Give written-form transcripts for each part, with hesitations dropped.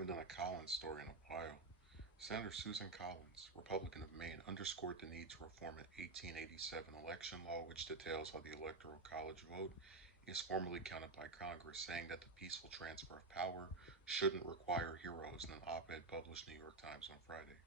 haven't done a Collins story in a while. Senator Susan Collins, Republican of Maine, underscored the need to reform an 1887 election law which details how the Electoral College vote is formally counted by Congress, saying that the peaceful transfer of power shouldn't require heroes in an op-ed published in the New York Times on Friday.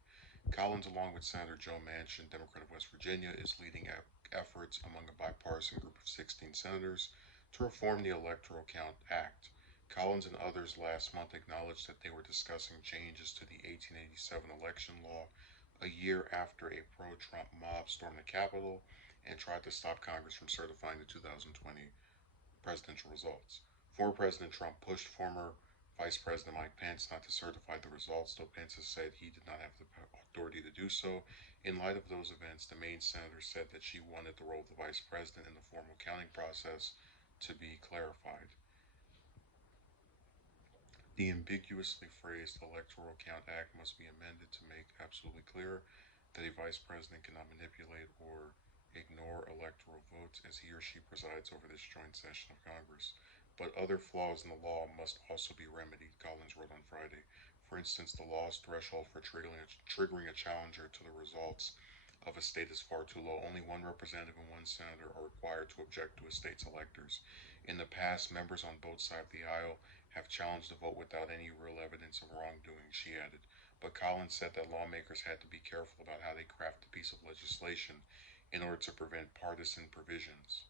Collins, along with Senator Joe Manchin, Democrat of West Virginia, is leading efforts among a bipartisan group of 16 senators to reform the Electoral Count Act. Collins and others last month acknowledged that they were discussing changes to the 1887 election law a year after a pro Trump mob stormed the Capitol and tried to stop Congress from certifying the 2020 presidential results. Former President Trump pushed former Vice President Mike Pence not to certify the results, though Pence has said he did not have the authority to do so. In light of those events, the Maine senator said that she wanted the role of the vice president in the formal counting process to be clarified. The ambiguously phrased Electoral Count Act must be amended to make absolutely clear that a vice president cannot manipulate or ignore electoral votes as he or she presides over this joint session of Congress. But other flaws in the law must also be remedied, Collins wrote on Friday. For instance, the law's threshold for triggering a challenger to the results of a state is far too low. Only one representative and one senator are required to object to a state's electors. In the past, members on both sides of the aisle have challenged the vote without any real evidence of wrongdoing, she added. But Collins said that lawmakers had to be careful about how they craft a piece of legislation in order to prevent partisan provisions.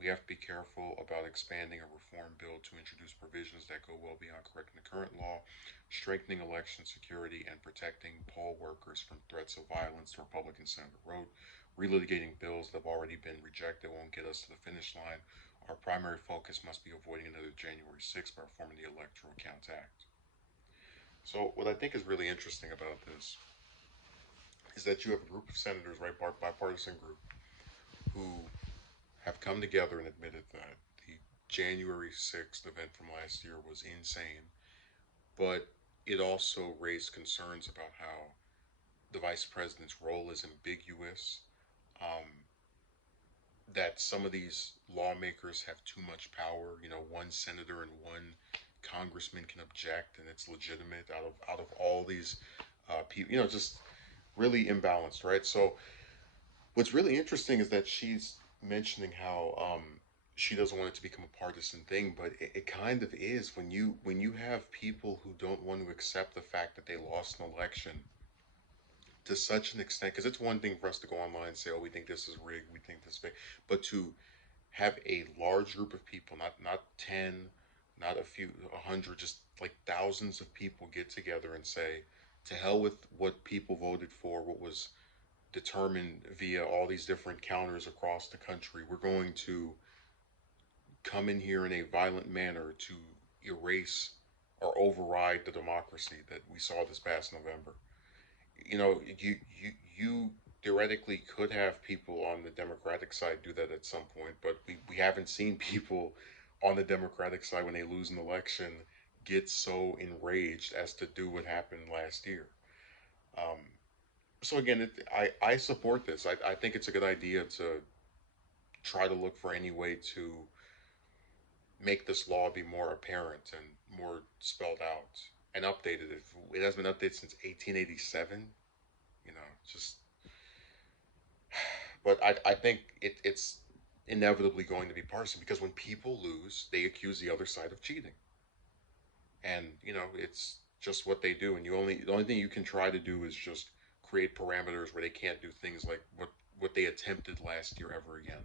We have to be careful about expanding a reform bill to introduce provisions that go well beyond correcting the current law, strengthening election security, and protecting poll workers from threats of violence, the Republican senator wrote. Relitigating bills that have already been rejected won't get us to the finish line. Our primary focus must be avoiding another January 6th by reforming the Electoral Count Act. So, what I think is really interesting about this is that you have a group of senators, right, bipartisan group, who have come together and admitted that the January 6th event from last year was insane, but it also raised concerns about how the vice president's role is ambiguous, um, that some of these lawmakers have too much power. You know, one senator and one congressman can object, and it's legitimate out of all these people. You know, just really imbalanced, right? So what's really interesting is that she's mentioning how she doesn't want it to become a partisan thing, but it kind of is when you have people who don't want to accept the fact that they lost an election to such an extent. Because it's one thing for us to go online and say, "Oh, we think this is rigged, we think this is fake," but to have a large group of people, not 10, not a few, 100, just like thousands of people get together and say, "To hell with what people voted for, what was determined via all these different counters across the country. We're going to come in here in a violent manner to erase or override the democracy that we saw this past November." You know, you theoretically could have people on the Democratic side do that at some point, but we haven't seen people on the Democratic side when they lose an election get so enraged as to do what happened last year. Um, so again, I support this. I think it's a good idea to try to look for any way to make this law be more apparent and more spelled out and updated. If it has been updated since 1887, you know, just. But I think it's inevitably going to be partisan because when people lose, they accuse the other side of cheating, and you know it's just what they do. And the only thing you can try to do is just create parameters where they can't do things like what they attempted last year ever again.